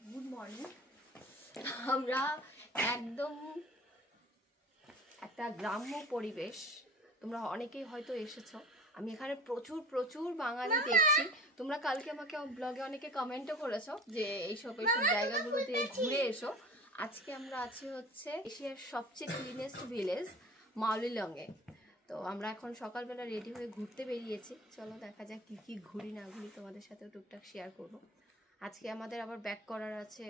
Good morning. আমরা একদম একটা গ্রাম্য পরিবেশ, তোমরা অনেকেই হয়তো এসেছো। আমি এখানে প্রচুর প্রচুর বাঙালি দেখছি। তোমরা কালকে আমাকে ব্লগে অনেকে কমেন্টও করেছো যে এইসব জায়গাগুলোতে ঘুরে এসো। আজকে আমরা আছি হচ্ছে এশিয়ার সবচেয়ে ক্লিনেস্ট ভিলেজ মাওলিলংয়ে। তো আমরা এখন সকালবেলা রেডি হয়ে ঘুরতে বেরিয়েছি। চলো দেখা যাক কি কি ঘুরি না ঘুরি, তোমাদের সাথেও টুকটাক শেয়ার করবো। আজকে আমাদের আবার ব্যাক করার আছে।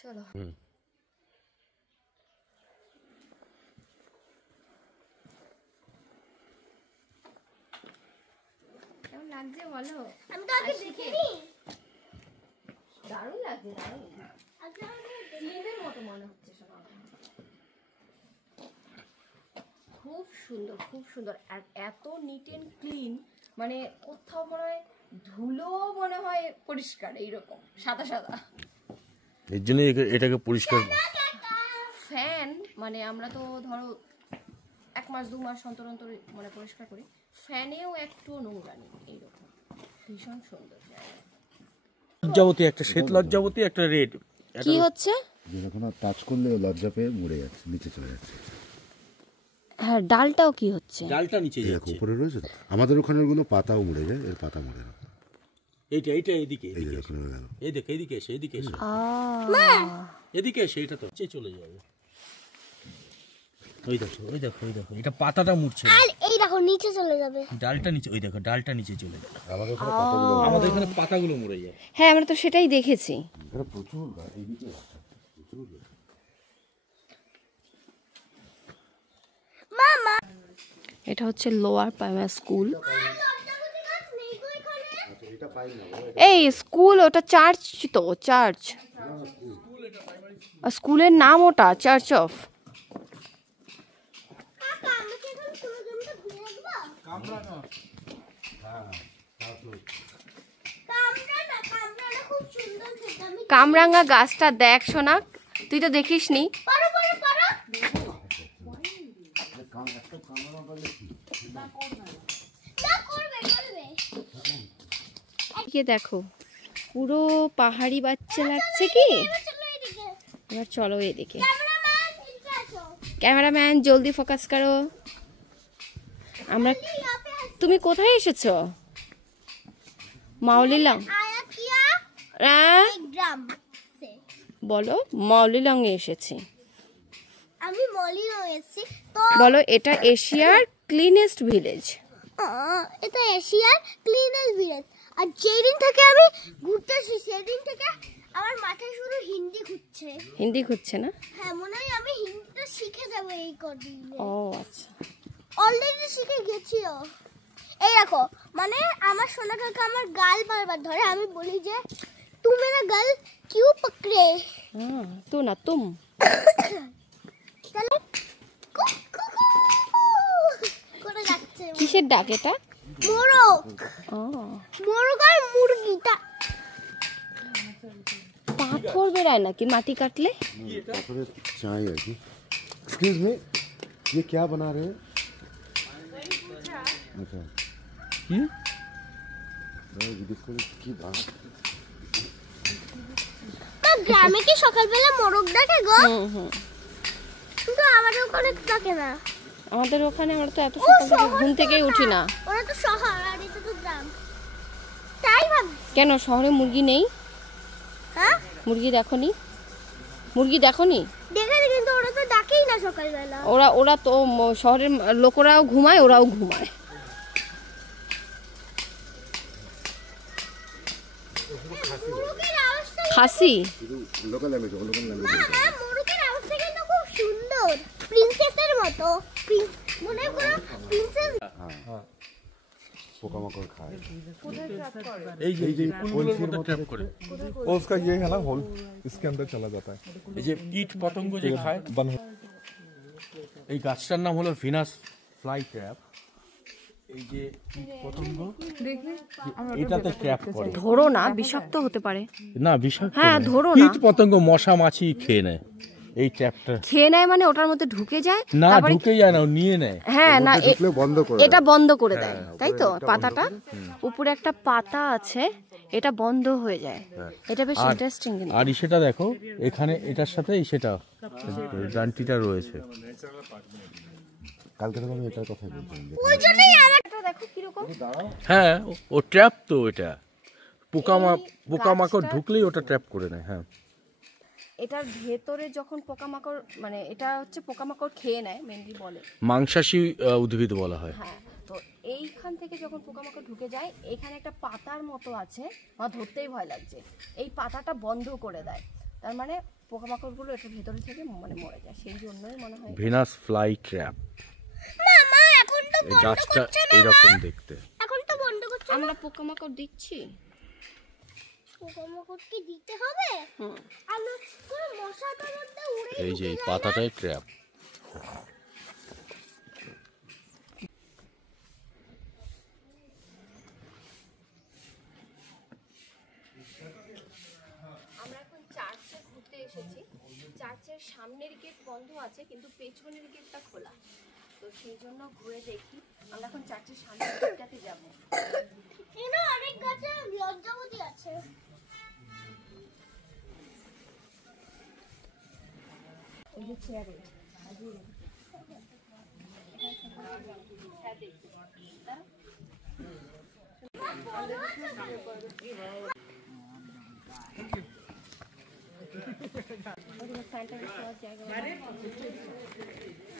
চলো। কেমন লাগছে বলো? আমি তো আগে দেখিনি। দারুণ লাগছে, দারুণ। ফিল্মের মতো মনে হচ্ছে সব। খুব সুন্দর, খুব সুন্দর। আর এত নিট এন্ড ক্লিন, মানে কোথাও মনে হয় ধুলো মনে হয় পরিষ্কার, এইরকম সাদা সাদা। এর জন্য এটাকে পরিষ্কার। ফ্যান মানে আমরা তো ধরো 1 মাস 2 মাস অন্তর অন্তর মানে পরিষ্কার করি, ফ্যানেও একটু নোংরা নেই, এইরকম। ভীষণ সুন্দর জায়গা। লজ্জাবতী একটা, শ্বেত লজ্জাবতী একটা রেড। কি হচ্ছে? যখন টাচ করলে লজ্জা পেয়ে মরে যাচ্ছে, নিচে চলে যাচ্ছে। হ্যাঁ, ডালটাও কি হচ্ছে? ডালটা নিচে যাচ্ছে, উপরে রয়েছে। আমাদের ওখানের গুলো পাতাও মরে যায়, এর পাতা মরে না। এইটা এদিকে, এই দেখো গেল। এই দেখ, এদিকে এসে, এদিকে এসে, এদিকে এসে, এটা তো চলে যাবে। ওই দেখো, ওই দেখো, ওই দেখো, এটা পাতাটা মুড়ছে আর এই দেখো নিচে চলে যাবে, ডালটা নিচে, ওই দেখো ডালটা নিচে চলে যাবে। আমাদের এখানে পাতাগুলো মরে যায়। হ্যাঁ, আমরা তো সেটাই দেখেছি। এটা প্রচুর এইদিকে প্রচুর। মামা এটা হচ্ছে লোয়ার প্রাইমারি স্কুল। এই স্কুল ওটা চার্চ তো, চার্চ। স্কুলের নাম ওটা চার্চ অফ। কামরাঙ্গা গাছটা দেখ সোনা, তুই তো দেখিস নি। দেখো পুরো পাহাড়ি বাচ্চা লাগছে কি। এবার চলো এদিকে। ক্যামেরাম্যান জলদি ফোকাস করো। আমরা, তুমি কোথায় এসেছো? মাওলিলং। বলো মাওলিলং এ এসেছি। আমি মাওলিলং এসেছি। তো বলো এটা এশিয়ার ক্লিনেস্ট ভিলেজ। এটা এশিয়ার ক্লিনেস্ট ভিলেজ। আর যেদিন থেকে আমি ঘুরতে আসি সেদিন থেকে আমার মাথায় শুধু হিন্দি ঘুরছে। হিন্দি ঘুরছে না? হ্যাঁ, মনে হয় আমি হিন্দিটা শিখে যাবো এই কদিনে। ও আচ্ছা, অলরেডি শিখে গেছিও। এই দেখো, মানে আমার সোনা কাকা আমার গাল বারবার ধরে, আমি বলি যে তুই মেরা গাল কিউ পকড়ে। হ্যাঁ, তো না তুম। তাহলে করে যাচ্ছে। কিসের ডাক এটা? মোরগ। ও, মোরগ আর মুরগিটা পাথর বেরায় নাকি মাটি কাটলে? चाय है जी। एक्सक्यूज मी, ये क्या बना रहे हैं? अच्छा কি বাত। গ্রামে কি সকালবেলা মোরগ ডাকে গো? কিন্তু আমাদের ওখানে ডাকে না। আমাদের ওখানে আমরা তো এত সকাল থেকে ঘুম থেকেই উঠি না। ওরা তো শহর আর এটা তো গ্রাম। তাই ভাব। কেন শহরে মুরগি নেই? হ্যাঁ, মুরগি দেখোনি? মুরগি দেখোনি? দেখেছি, কিন্তু ওরা তো ডাকেই না সকালবেলা। ওরা তো শহরের লোকেরাও ঘুমায়, ওরাও ঘুমায়। খাসি লোকাল ল্যাঙ্গুয়েজ, হ্যাঁ, মোরগের আওয়াজটা কিন্তু খুব সুন্দর, প্রিন্সেসের মতো। মনে হয় পুরো প্রিন্সেস। পোকামাকড় খায়। এই যে ফুলগুলোর মধ্যে ট্র্যাপ করে। और उसका ये है ना होल, इसके अंदर चला जाता है। এই যে কীট পতঙ্গ যে খায়, এই গাছটার নাম হলো ভিনাস ফ্লাই ট্র্যাপ। এই যে কীট পতঙ্গ এটাতে ট্র্যাপ করে। ধরো না, বিষাক্ত হতে পারে। না বিষাক্ত, হ্যাঁ ধরো না। কীট পতঙ্গ মশা মাছি খেয়ে নেয় এই ট্র্যাপটা। খেয়ে নেয় মানে ওটার মধ্যে ঢুকে যায়? না ঢুকে যায় না, নিয়ে নেয়। হ্যাঁ, না বন্ধ করে এটা বন্ধ করে দেয়, তাই তো? পাতাটা উপরে একটা পাতা আছে, এটা বন্ধ হয়ে যায়। এটা বেশ আর- ইন্টারেস্টিং কিন্তু। আর সেটা দেখো এখানে এটার সাথে সেটা ডান্টিটা রয়েছে। কালকে তো আমি এটার কথাই বলছিলাম যে ওই জন্যই আমার এটা দেখো কিরকম। হ্যাঁ ও ট্র্যাপ তো এটা পোকামাকড় গাছটা- ঢুকলেই ওটা ট্র্যাপ করে নেয়। হ্যাঁ এটার ভেতরে যখন পোকামাকড় মানে এটা হচ্ছে পোকামাকড় খেয়ে নেয় মেনলি বলে। মাংসাশী উদ্ভিদ বলা হয়। হ্যাঁ, তো এইখান থেকে যখন পোকামাকড় ঢুকে যায় এখানে একটা পাতার মতো আছে, আমার ধরতেই ভয় লাগছে। এই পাতাটা বন্ধ করে দেয়, তার মানে পোকামাকড়গুলো এটার ভেতরে থেকে মানে মরে যায়। সেই জন্যই মনে হয় ভিনাস ফ্লাই ট্র্যাপ। মামা এখন তো এই বন্ধ গাছটা করছে না। এইরকম দেখতে। এখন তো বন্ধ করছে না। আমরা পোকামাকড় দিচ্ছি। পোকামাকড় কি দিতে হবে? আমি পুরো মশাটার মধ্যে উড়ে এই যে এই পাতাটাই ট্র্যাপ। আমরা এখন চার্চে ঘুরতে এসেছি। চার্চের সামনের গেট বন্ধ আছে কিন্তু পেছনের গেটটা খোলা, তো সেই জন্য ঘুরে দেখি। আমরা এখন চার্চের সামনের গেটটাতে যাব। এখানে অনেক গাছে লজ্জাবতী আছে। এই যে চেয়ারে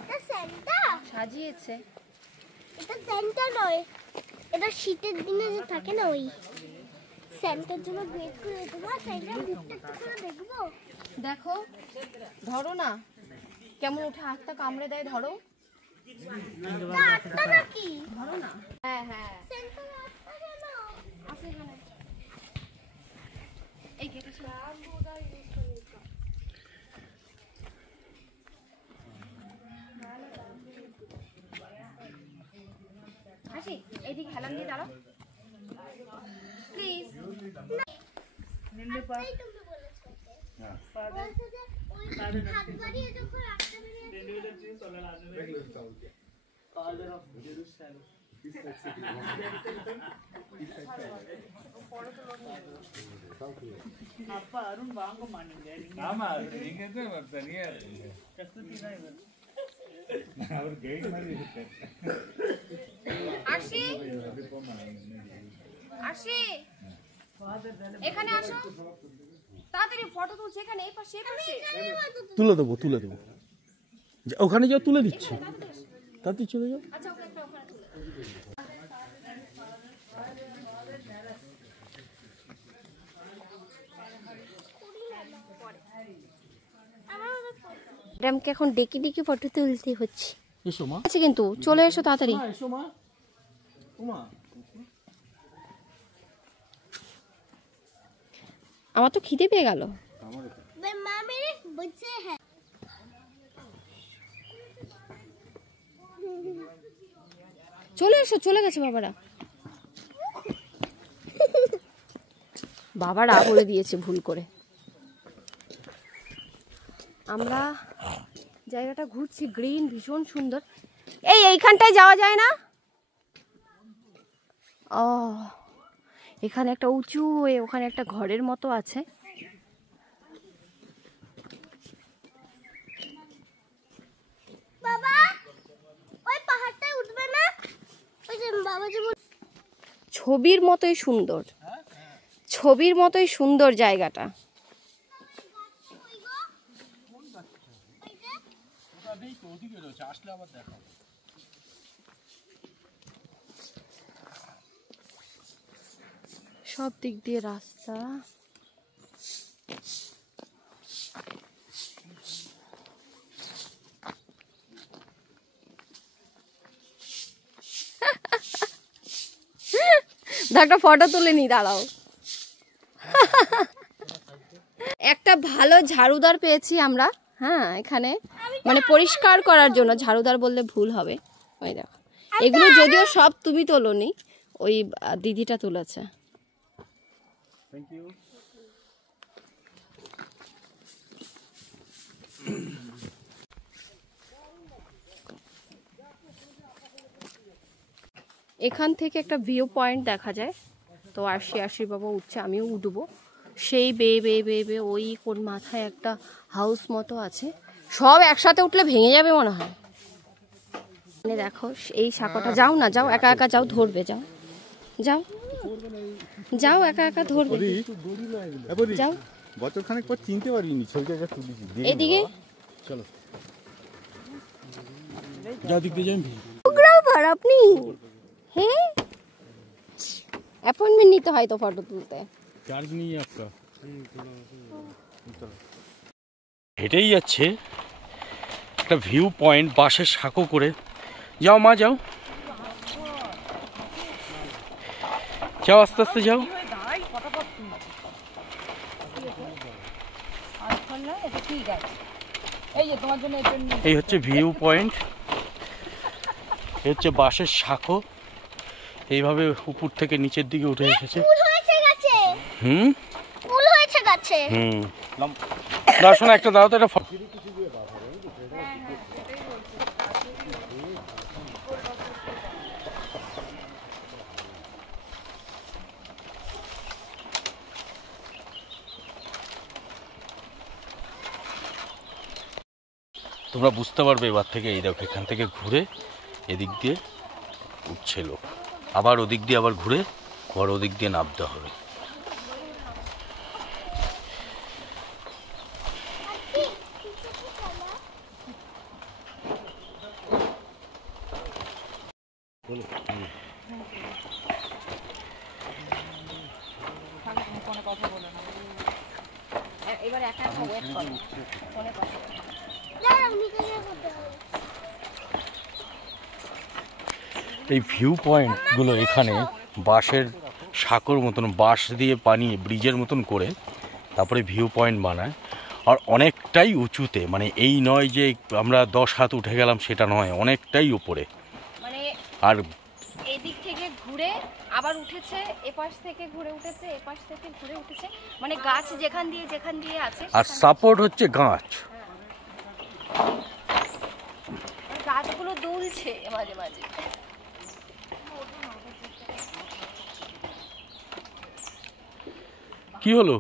এটা সেন্টা? সাজিয়েছে। এটা সেন্টা নয়, এটা শীতের দিনে যে থাকে না ওই সেন্টার জন্য ওয়েট করে তোমার সেন্টার ভিতরটা একটু করে দেখবো। দেখো, ধরো না কেমন উঠে হাতটা কামড়ে দেয়। ধরো এটা আটটা নাকি? ধরো না। হ্যাঁ হ্যাঁ, সেন্টার আটটা কেন? আছে এখানে। এই গেটে হাসি, এইদিকে হেলান দিয়ে দাঁড়াও প্লিজ। আটটাই তুমি বলেছো। বলছো যে ওই হাত বাড়িয়ে যখন আটটা বেরিয়ে আসি আসি, এখানে আসো তাড়াতাড়ি। ফটো তুলছে এখানে, এই পাশে এই পাশে। তুলে দেবো ওখানে যাও, তুলে দিচ্ছি। তাড়াতাড়ি চলে যাও। আচ্ছা ওকে একটা ওখানে তুলে ম্যাডামকে এখন ডেকে ডেকে ফটো তুলতে হচ্ছে। এসো মা। আছে কিন্তু চলে এসো তাড়াতাড়ি। এসো মা। ওমা আমার তো খিদে পেয়ে গেল। माँ मेरे बच्चे हैं। চলে এসো, চলে গেছে বাবারা। বাবারা বলে দিয়েছে ভুল করে। আমরা জায়গাটা ঘুরছি, গ্রিন ভীষণ সুন্দর। এইখানটায় যাওয়া যায় না? ও এখানে একটা উঁচু, ওখানে একটা ঘরের মতো আছে। বাবা ওই পাহাড়টায় উঠবে না? ওই যে বাবা যে ছবির মতোই সুন্দর, ছবির মতোই সুন্দর জায়গাটা। সব দিক দিয়ে রাস্তা। একটা ফটো তুলে নি, দাঁড়াও। একটা ভালো ঝাড়ুদার পেয়েছি আমরা, হ্যাঁ এখানে মানে পরিষ্কার করার জন্য। ঝাড়ুদার বললে ভুল হবে। ওই দেখো, এগুলো যদিও সব তুমি তোলোনি, ওই দিদিটা তুলেছে। Thank you. এখান থেকে একটা ভিউ পয়েন্ট দেখা যায়। তো আশির বাবা উঠছে, আমিও উঠবো। সেই বেয়ে বেয়ে বেয়ে বেয়ে ওই কোন মাথায় একটা হাউস মতো আছে, সব একসাথে উঠলে ভেঙে যাবে মনে হয়। মানে দেখো এই সাঁকোটা, যাও না, যাও একা একা যাও, ধরবে, যাও যাও যাও একা একা ধরবে, যাও। বছর খানেক পর চিনতে পারিনি, ছবিটা তুলেছি। এদিকে চলো যাও, দিক দিয়ে যাই। ফটোগ্রাফার আপনি? হ্যাঁ, অ্যাপয়েন্টমেন্ট নিতে হয় তো ফটো তুলতে। চার্জ নেই আপনার। হেঁটেই যাচ্ছে একটা ভিউ পয়েন্ট, বাঁশের সাঁকো করে। যাও মা, যাও যাও, আস্তে আস্তে যাও। এই হচ্ছে ভিউ পয়েন্ট, এই হচ্ছে বাঁশের সাঁকো, এইভাবে উপর থেকে নিচের দিকে উঠে এসেছে। হুম ফুল হয়েছে গাছে। দাও শোনা, একটা দাও তো, এটা তোমরা বুঝতে পারবে এবার থেকে। এই দেখো, এখান থেকে ঘুরে এদিক দিয়ে উঠছে লোক, আবার ওদিক দিয়ে আবার ঘুরে আবার ওদিক দিয়ে নামতে হবে। এবার একা একা ওয়েট করো, ফোনে কথা বলো। এই ভিউ পয়েন্টগুলো এখানে বাঁশের সাঁকোর মতন, বাঁশ দিয়ে বানিয়ে ব্রিজের মতন করে তারপরে ভিউ পয়েন্ট বানায়। আর অনেকটাই উঁচুতে, মানে এই নয় যে আমরা 10 হাত উঠে গেলাম সেটা নয়, অনেকটাই উপরে। মানে আর এদিক থেকে ঘুরে আবার উঠেছে, এপাশ থেকে ঘুরে উঠেছে, এপাশ থেকে ঘুরে উঠেছে, মানে গাছ যেখান দিয়ে আছে। আর সাপোর্ট হচ্ছে গাছ, গাছগুলো দুলছে মাঝে মাঝে। কি হলো?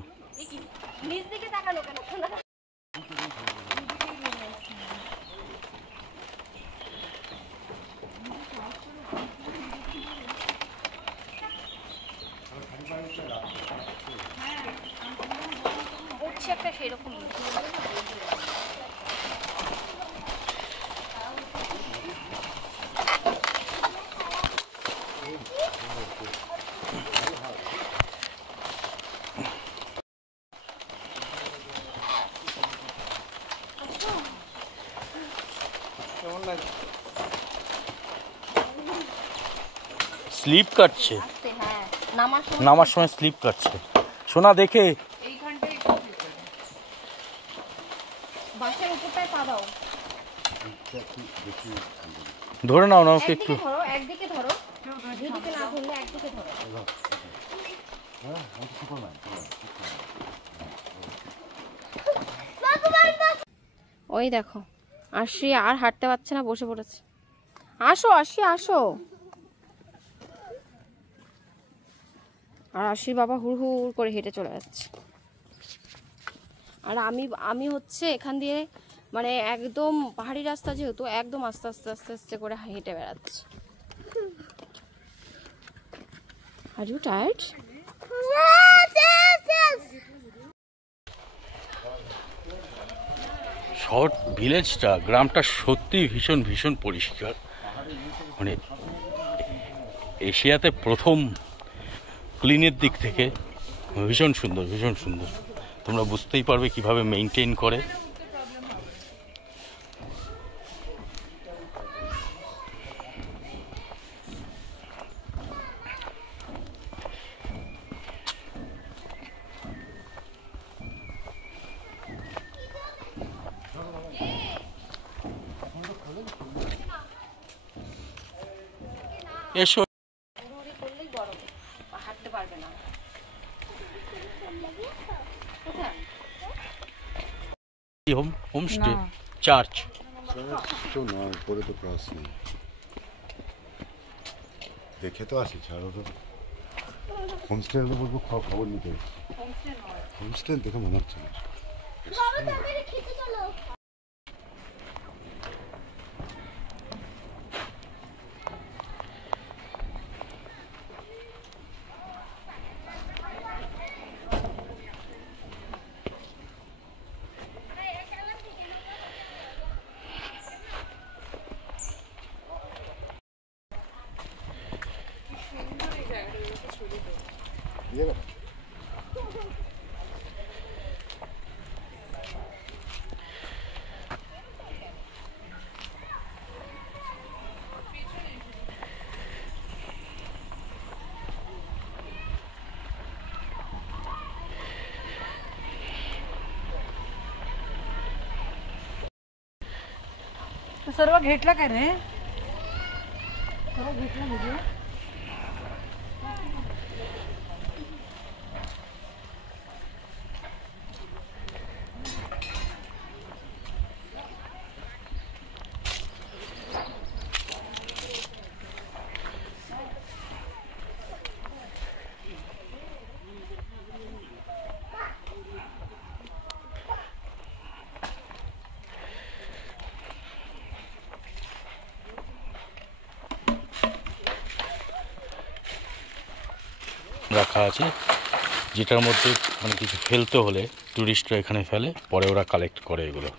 নিচ দিকে তাকানো কেন? উঠছে একটা সেরকম। স্লিপ কাটছে, হ্যাঁ, নামার সময় স্লিপ কাটছে। সোনা দেখে বাসের উপরটায় পা দাও, ধরে নাও না ওকে একটু। ধরো একদিকে, ধরো দুদিকে না ধরলে একদিকে ধরো। ওই দেখো আশি আর হাঁটতে পারছে না, বসে পড়েছে। আসো আশি, আসো। আর আশির বাবা হুড় হুড় করে হেঁটে চলে যাচ্ছে। আর আমি হচ্ছে এখান দিয়ে, মানে একদম পাহাড়ি রাস্তা যেহেতু, একদম আস্তে আস্তে আস্তে আস্তে করে হেঁটে বেড়াচ্ছি। Are you tired? শহর ভিলেজটা, গ্রামটা সত্যি ভীষণ ভীষণ পরিষ্কার। মানে এশিয়াতে প্রথম ক্লিনের দিক থেকে ভীষণ সুন্দর, ভীষণ সুন্দর। তোমরা বুঝতেই পারবে কিভাবে মেইনটেইন করে। এসো, হাঁটতে পারবে না। Homestay, church. তো না, উপরে তো ক্রস নেই, দেখে তো আসি, ছাড়ো তো। হোমস্টে হলে বলবো খবর নিতে হোমস্টে দেখে মনে হচ্ছে না। বাবা তাড়াতাড়ি খেতে চলো। सर्व घेतला काय रे? सर्व घेतला व्हिडिओ? রাখা আছে, যেটার মধ্যে মানে কিছু ফেলতে হলে টুরিস্টরা এখানে ফেলে, পরে ওরা কালেক্ট করে এগুলো।